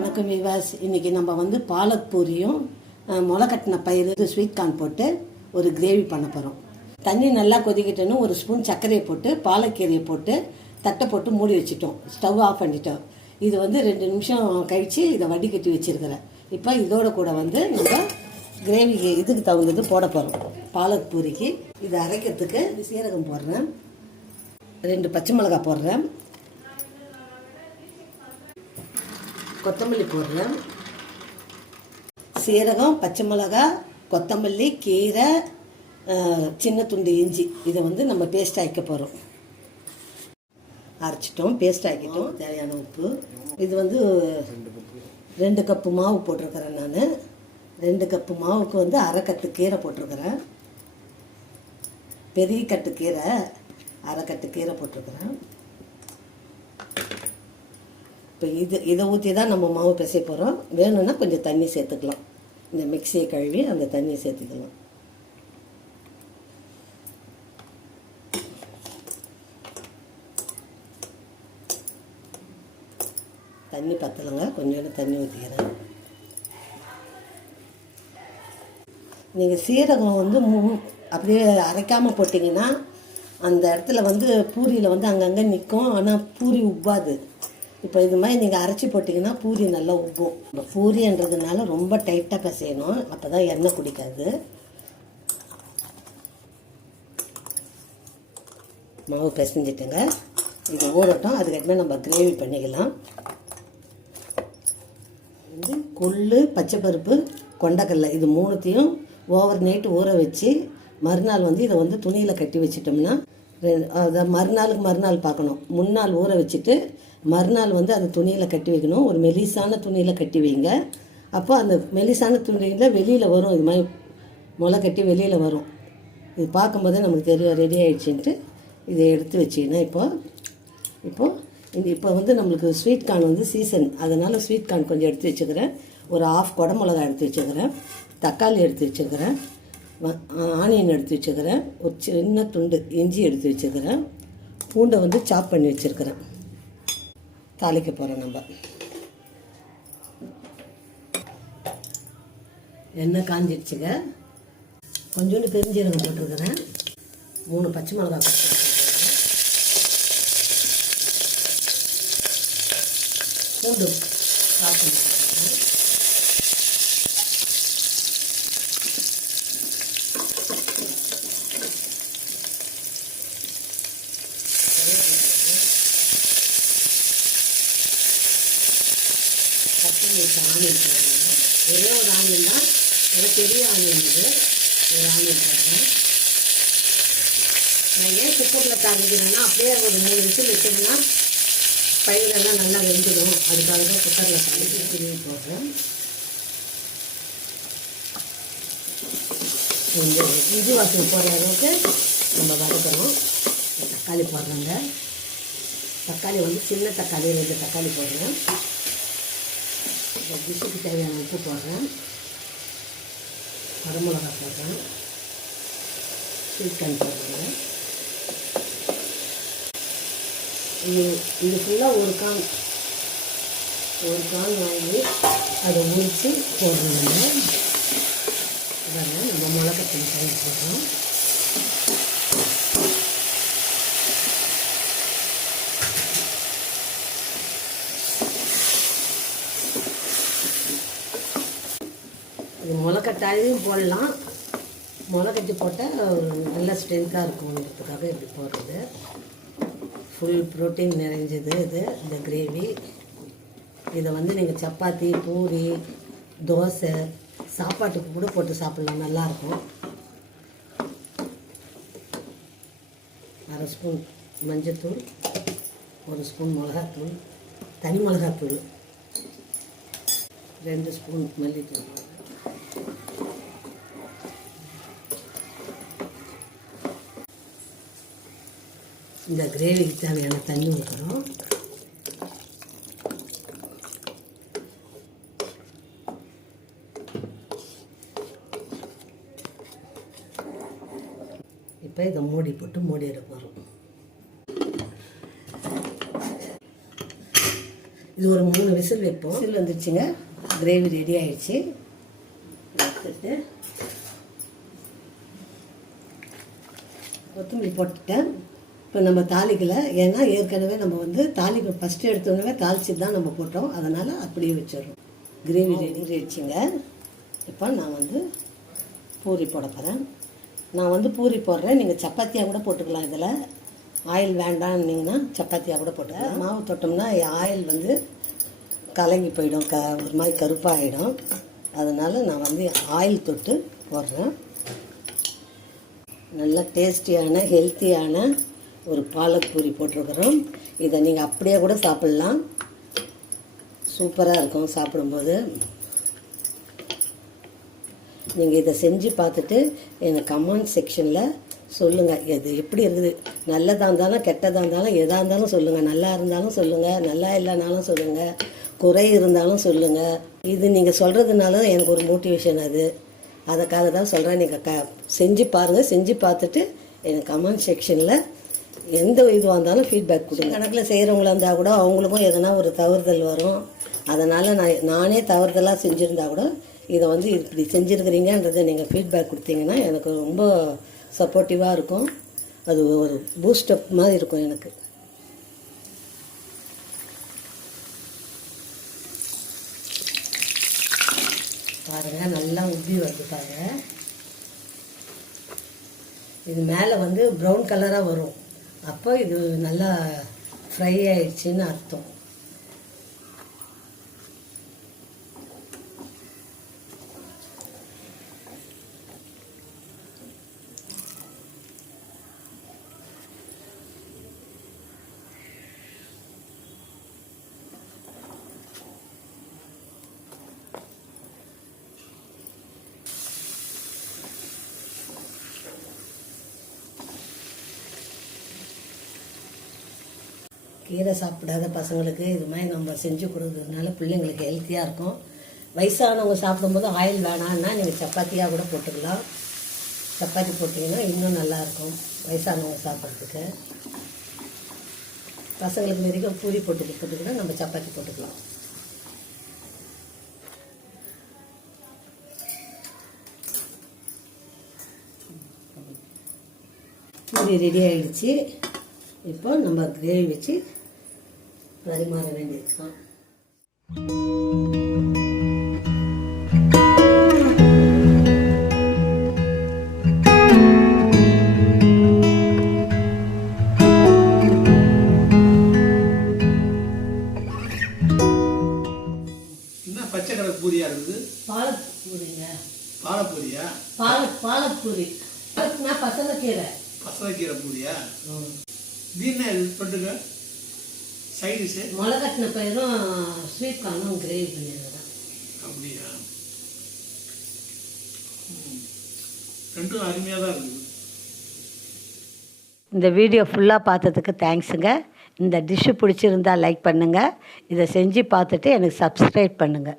வணக்கம் விவாஸ். இன்னைக்கு நம்ம வந்து பாலக் பூரியும் முளைக்கட்டின கட்டின பயிறு ஸ்வீட் கார்ன் போட்டு ஒரு கிரேவி பண்ண போகிறோம் தண்ணி நல்லா கொதிக்கிட்டோன்னு ஒரு ஸ்பூன் சர்க்கரையை போட்டு பாலக்கீரையை போட்டு தட்டை போட்டு மூடி வச்சுட்டோம். ஸ்டவ் ஆஃப் பண்ணிட்டோம். இது வந்து ரெண்டு நிமிஷம் கழித்து இதை வடிகட்டி வச்சிருக்கிறேன். இப்போ இதோட கூட வந்து நம்ம கிரேவிக்கு இதுக்கு தகுந்தது போட போகிறோம் பாலக் பூரிக்கு இதை அரைக்கிறதுக்கு சீரகம் போடுறேன். ரெண்டு பச்சை மிளகாய் போடுறேன். கொத்தமல்லி போடுறேன் சீரகம் பச்சை மிளகாய் கொத்தமல்லி கீரை சின்ன துண்டு இஞ்சி. இதை வந்து நம்ம பேஸ்ட் ஆக்க போகிறோம் அரைச்சிட்டோம் பேஸ்ட் ஆக்கிட்டோம். தேவையான உப்பு. இது வந்து ரெண்டு கப்பு மாவு போட்டிருக்கிறேன் நான். ரெண்டு கப்பு மாவுக்கு வந்து அரை கட்டு கீரை போட்டிருக்கிறேன். பெரிய கட்டு கீரை அரை கட்டு கீரை போட்டிருக்கிறேன். இப்போ இது இதை ஊற்றி தான் நம்ம மாவு பிசைய போகிறோம் வேணும்னா கொஞ்சம் தண்ணி சேர்த்துக்கலாம். இந்த மிக்சியை கழுவி அந்த தண்ணியை சேர்த்துக்கலாம். தண்ணி பத்தலைங்க. கொஞ்சோண்டு தண்ணி ஊற்றிக்கிறேன் நீங்கள் சீரகம் வந்து மூ அப்படியே அரைக்காமல் போட்டிங்கன்னா அந்த இடத்துல வந்து பூரியில் வந்து அங்கங்கே நிற்கும் ஆனால் பூரி உப்பாது இப்போ இது மாதிரி நீங்கள் அரைச்சி போட்டிங்கன்னா பூரி நல்லா உப்பும். இப்போ பூரின்றதுனால ரொம்ப டைட்டாக பிசையணும். அப்போ தான் எண்ணெய் குடிக்காது. மாவு பிசைஞ்சிட்டுங்க. இது ஊறட்டும். அதுக்கப்புறமே நம்ம கிரேவி பண்ணிக்கலாம். வந்து கொள்ளு பச்சைப்பருப்பு கொண்டக்கடலை. இது மூணுத்தையும் ஓவர் நைட் ஊற வச்சு மறுநாள் வந்து இதை வந்து துணியில் கட்டி வச்சிட்டோம்னா அதை மறுநாளுக்கு மறுநாள் பார்க்கணும். முன்னாள் ஊற வச்சுட்டு மறுநாள் வந்து அந்த துணியில் கட்டி வைக்கணும். ஒரு மெலிசான துணியில் கட்டி வைங்க. அப்போ அந்த மெலிசான துணியில் வெளியில் வரும். இது மாதிரி முளை கட்டி வெளியில் வரும். இது பார்க்கும்போதே நமக்கு தெரியும் ரெடி ஆகிடுச்சின்ட்டு இதை எடுத்து வச்சிங்கன்னா இப்போது இப்போது இந்த இப்போ வந்து நம்மளுக்கு ஸ்வீட் கார்ன் வந்து சீசன் அதனால் ஸ்வீட் கார்ன் கொஞ்சம் எடுத்து வச்சுக்கிறேன். ஒரு ஆஃப் குடமிளகா எடுத்து வச்சுக்கிறேன். தக்காளி எடுத்து வச்சுக்கிறேன். ஆனியன் எடுத்து வச்சுக்கிறேன். ஒரு சின்ன துண்டு இஞ்சி எடுத்து வச்சுக்கிறேன். பூண்டை வந்து சாப் பண்ணி வச்சுருக்கிறேன். தாளிக்க போகிறோம் நம்ம. எண்ணெய் காஞ்சிடுச்சுங்க கொஞ்சோண்டு பெருஞ்சீரகம் போட்டுருக்குறேன். மூணு பச்சை மிளகா பூண்டு சாப்பிட்டு பண்ணி வச்சுருக்கிறேன் ஆனியன் போடுறேன். ஒரே ஒரு ஆனியன் தான் ஒரு பெரிய ஆனியன் இது. ஒரு ஆனியன் போடுறேன். நான் ஏன் குக்கரில் தாளிக்கிறேன்னா அப்படியே ஒரு மூணு விசில் வச்சோம்னா பயிரெல்லாம் நல்லா வெந்துடும். அதுக்காக தான் குக்கரில் தாளிச்சு திரும்பி போடுறேன். கொஞ்சம் இஞ்சி வாசனை போகிற அளவுக்கு நம்ம வதக்கணும். தக்காளி போடுறோங்க. தக்காளி வந்து சின்ன தக்காளி ரெண்டு தக்காளி போடுறேன். இப்போ டிஷ்ஷுக்கு தேவையான உப்பு போடுறேன். வரமிளகா போடுறேன். ஸ்வீட் கார்ன் போடுறேன். இது இது ஃபுல்லாக ஒரு கான் ஒரு கான் வாங்கி அதை உரித்து போடுறோம் இதாங்க நம்ம மிளகாத்தூள் பயிர் போடுறோம் இது முளைக்கட்டாயும் போடலாம். முளைக்கட்டி போட்டால் நல்ல ஸ்ட்ரென்த்தாக இருக்கும்ன்றதுக்காக இப்படி போடுறது. ஃபுல் ப்ரோட்டீன் நிறைஞ்சது இது இந்த கிரேவி இதை வந்து நீங்கள் சப்பாத்தி பூரி தோசை சாப்பாட்டுக்கு கூட போட்டு சாப்பிட்லாம் நல்லாயிருக்கும். அரை ஸ்பூன் மஞ்சத்தூள் ஒரு ஸ்பூன் மிளகாத்தூள் தனி மிளகாத்தூள் ரெண்டு ஸ்பூன் மல்லித்தூள். இந்த கிரேவிக்கு தேவையான தண்ணி ஊற்றுறோம் இப்போ இதை மூடி போட்டு மூடிட போகிறோம் இது ஒரு மூணு விசில் வைப்போம். விசில் வந்துருச்சுங்க. கிரேவி ரெடி ஆயிடுச்சு. எடுத்துட்டு கொத்தமல்லி போட்டுட்டேன். இப்போ நம்ம தாளிக்கல. ஏன்னா ஏற்கனவே நம்ம வந்து தாளிக்க ஃபஸ்ட்டு எடுத்தோடனே தாளிச்சு தான் நம்ம போட்டோம். அதனால் அப்படியே வச்சிடுறோம். கிரேவி ரெடி ஆயிடுச்சுங்க இப்போ நான் வந்து பூரி போட போகிறேன் நான் வந்து பூரி போடுறேன். நீங்கள் சப்பாத்தியாக கூட போட்டுக்கலாம் இதில். ஆயில் வேண்டான்னீங்கன்னா சப்பாத்தியாக கூட போட்டுக்கலாம். மாவு தொட்டோம்னா ஆயில் வந்து கலங்கி போயிடும். க ஒரு மாதிரி கருப்பாகிடும் அதனால் நான் வந்து ஆயில் தொட்டு போடுறேன். நல்ல டேஸ்டியான ஹெல்த்தியான ஒரு பாலக் பூரி போட்டிருக்கிறோம். இதை நீங்கள் அப்படியே கூட சாப்பிட்லாம். சூப்பராக இருக்கும் சாப்பிடும்போது. நீங்கள் இதை செஞ்சு பார்த்துட்டு எனக்கு கமெண்ட் செக்ஷனில் சொல்லுங்கள் இது எப்படி இருக்குது? நல்லதாக இருந்தாலும் கெட்டதாக இருந்தாலும் எதாக இருந்தாலும் சொல்லுங்கள் நல்லா இருந்தாலும் சொல்லுங்கள் நல்லா இல்லைனாலும் சொல்லுங்கள் குறை இருந்தாலும் சொல்லுங்கள் இது நீங்கள் சொல்கிறதுனால எனக்கு ஒரு மோட்டிவேஷன் அது. அதுக்காக தான் சொல்கிறேன் நீங்கள் க செஞ்சு பாருங்கள் செஞ்சு பார்த்துட்டு எனக்கு கமெண்ட் செக்ஷனில் எந்த இதுவாக இருந்தாலும் ஃபீட்பேக் கொடுங்க. கணக்கில் செய்கிறவங்களா இருந்தால் கூட அவங்களுக்கும் எதனா ஒரு தவறுதல் வரும். அதனால் நான் நானே தவறுதலாக செஞ்சுருந்தா கூட இதை வந்து இப்படி செஞ்சுருக்கிறீங்கன்றதை நீங்கள் ஃபீட்பேக் கொடுத்தீங்கன்னா எனக்கு ரொம்ப சப்போர்ட்டிவாக இருக்கும். அது ஒரு பூஸ்டப் மாதிரி இருக்கும் எனக்கு. பாருங்கள் நல்லா உப்பி வருது பாருங்க. இது மேலே வந்து ப்ரௌன் கலராக வரும். அப்போ இது நல்லா ஃப்ரை ஆயிடுச்சுன்னு அர்த்தம். கீரை சாப்பிடாத பசங்களுக்கு இது மாதிரி நம்ம செஞ்சு கொடுக்கறதுனால பிள்ளைங்களுக்கு ஹெல்த்தியாக இருக்கும். வயசானவங்க சாப்பிடும்போது ஆயில் வேணான்னா நீங்கள் சப்பாத்தியாக கூட போட்டுக்கலாம். சப்பாத்தி போட்டிங்கன்னா இன்னும் நல்லாயிருக்கும் வயசானவங்க சாப்பிட்றதுக்கு. பசங்களுக்கு நிறைய பூரி போட்டு கொடுத்துட்டு நம்ம சப்பாத்தி போட்டுக்கலாம். பூரி ரெடி ஆகிடுச்சு இப்போ நம்ம கிரேவி வச்சு பரிமாற வேண்டியதுதான். என்ன பச்சை கலர் பூரியா இருக்குது? பாலக் பூரிங்க பாலப்பூரியா பாலக் பாலக் பூரி பாலக்னா பசலக்கீரை பசலக்கீரை பூரியா இது தொட்டுக்க? சைடிஷு. மிளகட்டின பயிரும் ஸ்வீட் கார்னும் கிரேவி பண்ணிடுறேன் அப்படியா. ரெண்டும் அருமையாக தான் இருக்குது இந்த வீடியோ ஃபுல்லாக பார்த்ததுக்கு தேங்க்ஸுங்க இந்த டிஷ்ஷு பிடிச்சிருந்தா லைக் பண்ணுங்கள் இதை செஞ்சு பார்த்துட்டு எனக்கு சப்ஸ்கிரைப் பண்ணுங்கள்